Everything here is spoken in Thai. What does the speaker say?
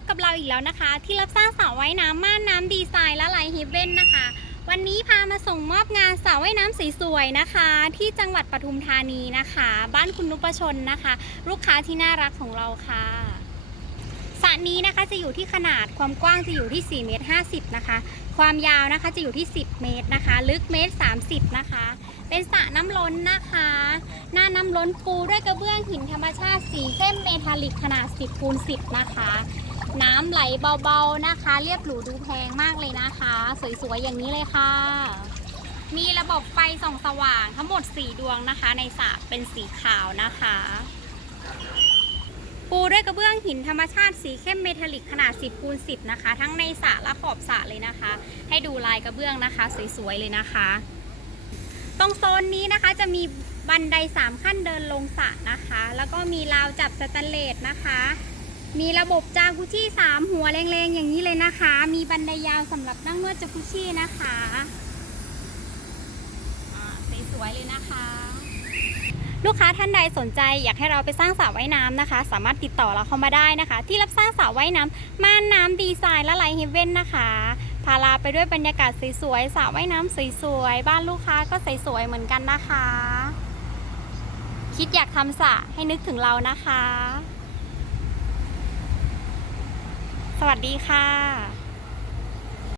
บกับเราอีกแล้วนะคะ ที่รับสร้างสระว่ายน้ำม่านน้ำดีไซน์และลท์เฮเว่นนะคะ วันนี้พามาส่งมอบงานสระว่ายน้ำสวยๆนะคะ ที่จังหวัดปทุมธานีนะคะ บ้านคุณนุปชนนะคะ ลูกค้าที่น่ารักของเราค่ะสระนี้นะคะจะอยู่ที่ขนาดความกว้างจะอยู่ที่4เมตร50นะคะ ความยาวนะคะจะอยู่ที่ 10 เมตรนะคะ ลึกเมตร 30 นะคะ เป็นสระน้ำล้นนะคะ หน้าน้ำล้นปูด้วยกระเบื้องหินธรรมชาติสีเข้มเมทัลลิกขนาด 10คูณ10 นะคะ น้ำไหลเบาๆนะคะ เรียบหรูดูแพงมากเลยนะคะ สวยๆอย่างนี้เลยค่ะ มีระบบไฟส่องสว่างทั้งหมด 4 ดวงนะคะ ในสระเป็นสีขาวนะคะ ปูด้วยกระเบื้องหินธรรมชาติสีเข้มเมทัลลิกขนาด 10คูณ10 นะคะ ทั้งในสระและขอบสระเลยนะคะ ให้ดูลายกระเบื้องนะคะ สวยๆเลยนะคะ ตรงโซนนี้นะคะจะมีบันได 3 ขั้นเดินลงสระนะคะ แล้วก็มีราวจับสแตนเลสนะคะ มีระบบจากุชี่3หัวแรงๆ อย่างนี้เลยนะคะ มีบันไดยาวสำหรับนั่งนวดจากุชี่นะคะสวยๆเลยนะคะ ลูกค้าท่านใดสนใจอยากให้เราไปสร้างสระว่ายน้ำนะคะ สามารถติดต่อเราเข้ามาได้นะคะ ที่รับสร้างสระว่ายน้ำม่านน้ำดีไซน์และไลท์เฮเว่นนะคะพาลาไปด้วยบรรยากาศสวยๆสระว่ายน้ำสวยๆบ้านลูกค้าก็สวยๆเหมือนกันนะคะ คิดอยากทำสระให้นึกถึงเรานะคะ สวัสดีค่ะ